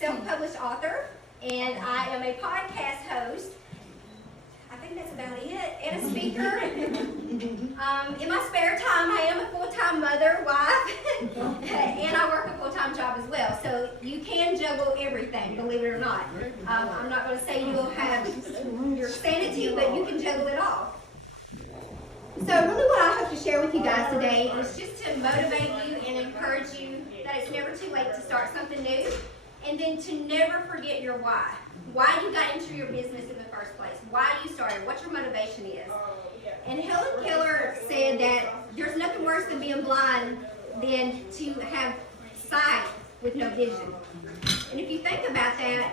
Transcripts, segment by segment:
self-published author, and I am a podcast host. I think that's about it, and a speaker. In my spare time, I am a full-time mother, wife, and I work a full-time job as well. So you can juggle everything, believe it or not. I'm not going to say you'll have your sanity, but you can juggle it all. So really what I hope to share with you guys today is just to motivate you and encourage you that it's never too late to start something new, and then to never forget your why. Why you got into your business in the first place. Why you started. What your motivation is. And Helen Keller said that there's nothing worse than being blind than to have sight with no vision. And if you think about that,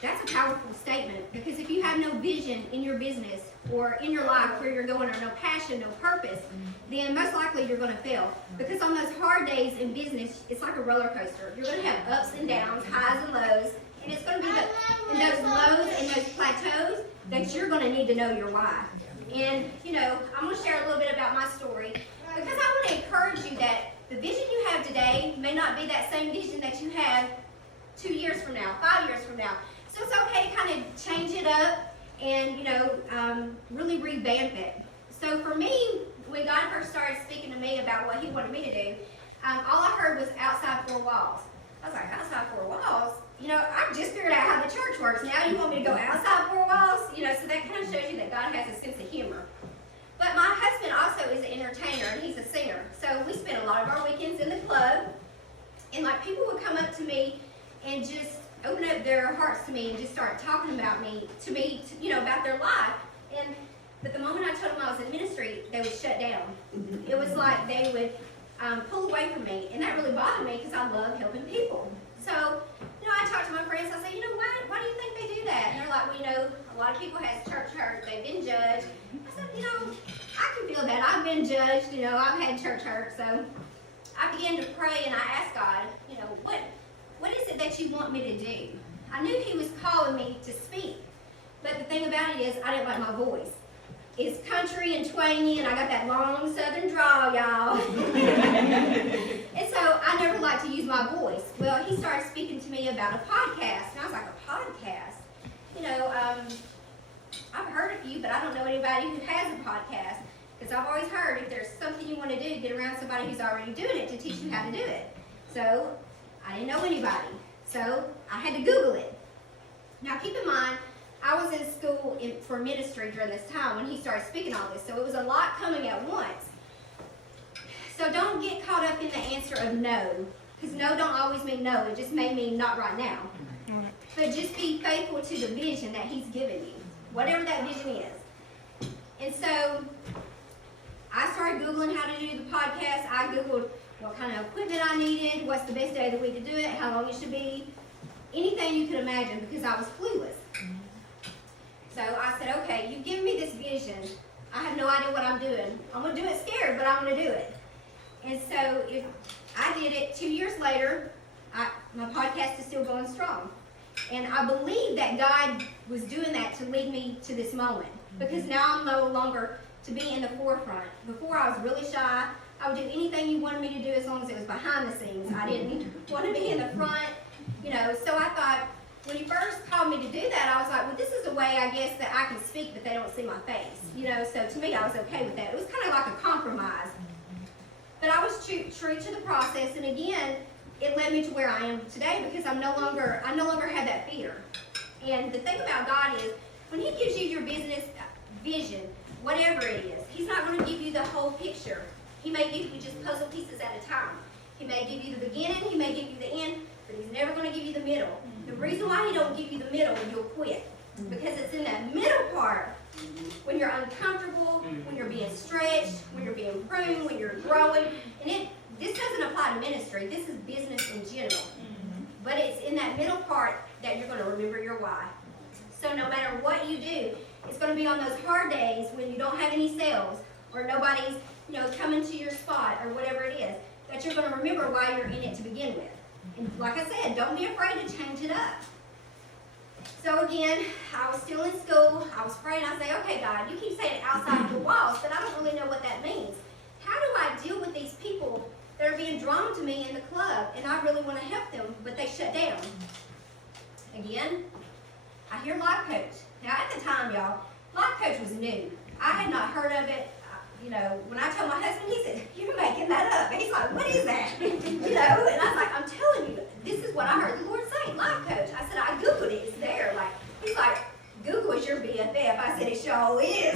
that's a powerful statement, because if you have no vision in your business or in your life where you're going, or no passion, no purpose, then most likely you're going to fail. Because on those hard days in business, it's like a roller coaster. You're going to have ups and downs, highs and lows, and it's going to be in those lows and those plateaus that you're going to need to know your why. And, I'm going to share a little bit about my story, because I want to encourage you that the vision you have today may not be that same vision that you have 2 years from now, 5 years from now. So it's okay to kind of change it up and, really revamp it. So for me, when God first started speaking to me about what he wanted me to do, all I heard was outside four walls. I was like, outside four walls? I just figured out how the church works. Now you want me to go outside four walls? So that kind of shows you that God has a sense of humor. But my husband also is an entertainer, and he's a singer. So we spent a lot of our weekends in the club, and people would come up to me and just open up their hearts to me and just start talking about me, about their life. But the moment I told them I was in ministry, they would shut down. It was like they would pull away from me, and that really bothered me because I love helping people. So, I talked to my friends. I said, why do you think they do that? And they're like, well, a lot of people have church hurt. They've been judged. I said, I can feel that. I've been judged. I've had church hurt. So I began to pray, and I asked God, what is it that you want me to do? I knew he was calling me to speak. But the thing about it is, I didn't like my voice. It's country and twangy, and I got that long southern drawl, y'all. And so I never liked to use my voice. Well, he started speaking to me about a podcast, and I was like, a podcast? I've heard a few, but I don't know anybody who has a podcast. Because I've always heard if there's something you want to do, get around somebody who's already doing it to teach you how to do it. So I didn't know anybody. So I had to Google it. Now keep in mind, I was in school for ministry during this time when he started speaking all this. So it was a lot coming at once. So don't get caught up in the answer of no. Because no don't always mean no. It just may mean not right now. But just be faithful to the vision that he's given you. Whatever that vision is. And so I started Googling how to do the podcast. I Googled what kind of equipment I needed, what's the best day of the week to do it, how long it should be, anything you could imagine, because I was clueless. So I said, okay, you've given me this vision. I have no idea what I'm doing. I'm going to do it scared, but I'm going to do it. And so if I did it 2 years later, my podcast is still going strong. And I believe that God was doing that to lead me to this moment, because now I'm no longer to be in the forefront. Before I was really shy. I would do anything you wanted me to do as long as it was behind the scenes. I didn't want to be in the front, So I thought, when you first called me to do that, I was like, well, this is a way, I guess, that I can speak, but they don't see my face. So to me, I was okay with that. It was kind of like a compromise. But I was true to the process, and again, it led me to where I am today, because I no longer have that fear. And the thing about God is, when he gives you your business vision, whatever it is, he's not going to give you the whole picture. He may give you just puzzle pieces at a time. He may give you the beginning, he may give you the end, but he's never going to give you the middle. The reason why he don't give you the middle, you'll quit. Because it's in that middle part, when you're uncomfortable, when you're being stretched, when you're being pruned, when you're growing. And this doesn't apply to ministry, this is business in general. But it's in that middle part that you're going to remember your why. So no matter what you do, it's going to be on those hard days when you don't have any sales, or nobody's coming to your spot, or whatever it is, that you're going to remember why you're in it to begin with. And like I said, don't be afraid to change it up. So again, I was still in school. I was praying. I say, okay, God, you keep saying outside the walls, but I don't really know what that means. How do I deal with these people that are being drawn to me in the club, and I really want to help them, but they shut down? again, I hear life coach. Now at the time, y'all, life coach was new. I had not heard of it. You know, when I told my husband, he said, "You're making that up." And he's like, "What is that?" You know, and I was like, "I'm telling you, this is what I heard the Lord say, life coach." I said, "I Googled it, it's there." Like, he's like, "Google is your BFF." I said, "It sure is."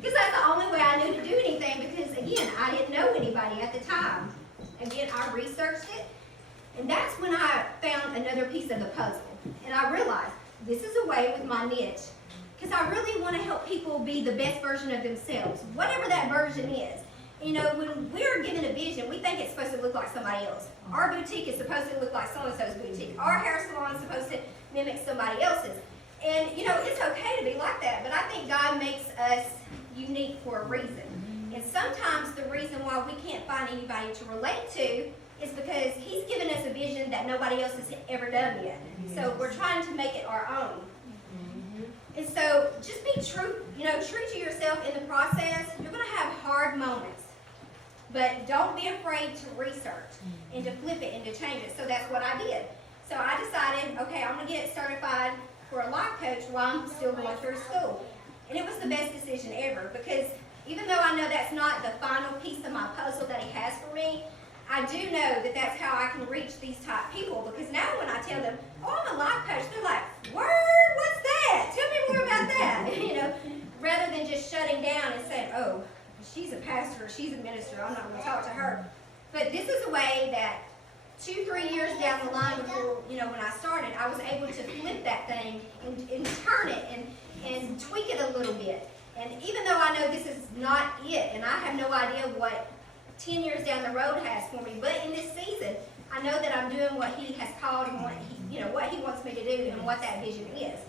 Because that's the only way I knew to do anything, because again, I didn't know anybody at the time. Again, I researched it, and that's when I found another piece of the puzzle. And I realized, this is a way with my niche, because I really want to help people be the best version of themselves, whatever that version is. You know, when we're given a vision, we think it's supposed to look like somebody else. Our boutique is supposed to look like so-and-so's boutique. Our hair salon is supposed to mimic somebody else's. And, you know, it's okay to be like that, but I think God makes us unique for a reason. And sometimes the reason why we can't find anybody to relate to is because He's given us a vision that nobody else has ever done yet. So we're trying to make it our own. And so just be true, you know, true to yourself in the process. You're going to have hard moments, but don't be afraid to research and to flip it and to change it. So that's what I did. So I decided, okay, I'm going to get certified for a life coach while I'm still going through school. And it was the best decision ever, because even though I know that's not the final piece of my puzzle that He has for me, I do know that that's how I can reach these type people, because now when I tell them, "Oh, I'm a life coach," they're like, "Word, what's that? Tell me more about that." You know, rather than just shutting down and saying, "Oh, she's a pastor, she's a minister, I'm not going to talk to her." But this is a way that 2-3 years down the line before, you know, when I started, I was able to flip that thing and turn it and tweak it a little bit. And even though I know this is not it, and I have no idea what 10 years down the road has for me, but in this season, I know that I'm doing what He has called and what He wants me to do and what that vision is.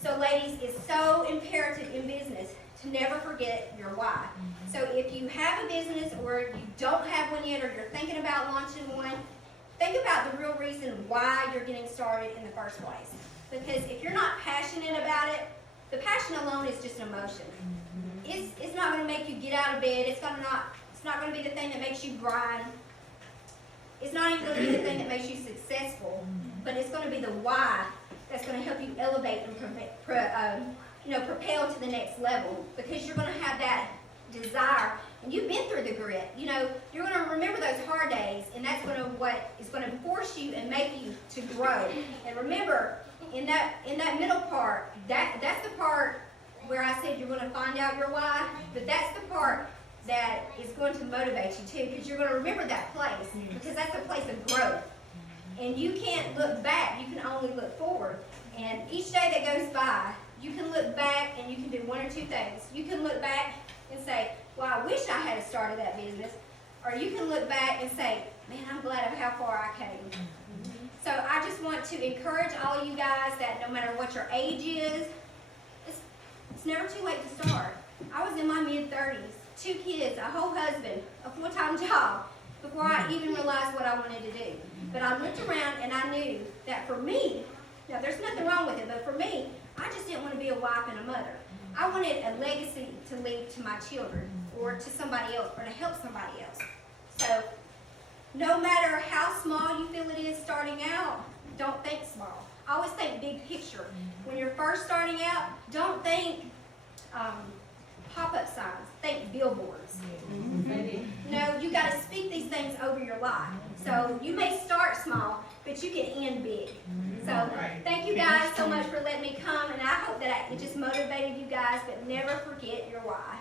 So ladies, it's so imperative in business to never forget your why. So if you have a business or you don't have one yet, or you're thinking about launching one, think about the real reason why you're getting started in the first place. Because if you're not passionate about it, the passion alone is just an emotion. It's not going to make you get out of bed. It's not going to be the thing that makes you grind. It's not even going to be the thing that makes you successful, but it's going to be the why that's going to help you elevate and propel to the next level, because you're going to have that desire, and you've been through the grit. You know, you're going to remember those hard days, and that's what is going to force you and make you to grow. And remember, in that middle part, that's the part where I said you're going to find out your why, but that's the part that is going to motivate you too, because you're going to remember that place, because that's a place of growth. And you can't look back, you can only look forward. And each day that goes by, you can look back and you can do one or two things. You can look back and say, "Well, I wish I had started that business." Or you can look back and say, "Man, I'm glad of how far I came." So I just want to encourage all you guys that no matter what your age is, it's never too late to start. I was in my mid-30s, 2 kids, a whole husband, a full-time job, before I even realized what I wanted to do. But I looked around and I knew that for me, now there's nothing wrong with it, but for me, I just didn't want to be a wife and a mother. I wanted a legacy to leave to my children, or to somebody else, or to help somebody else. So no matter how small you feel it is starting out, don't think small. I always think big picture. When you're first starting out, don't think pop-up signs. Think billboards. No, you got to speak these things over your life. So you may start small, but you can end big. So thank you guys so much for letting me come, and I hope that it just motivated you guys, but never forget your why.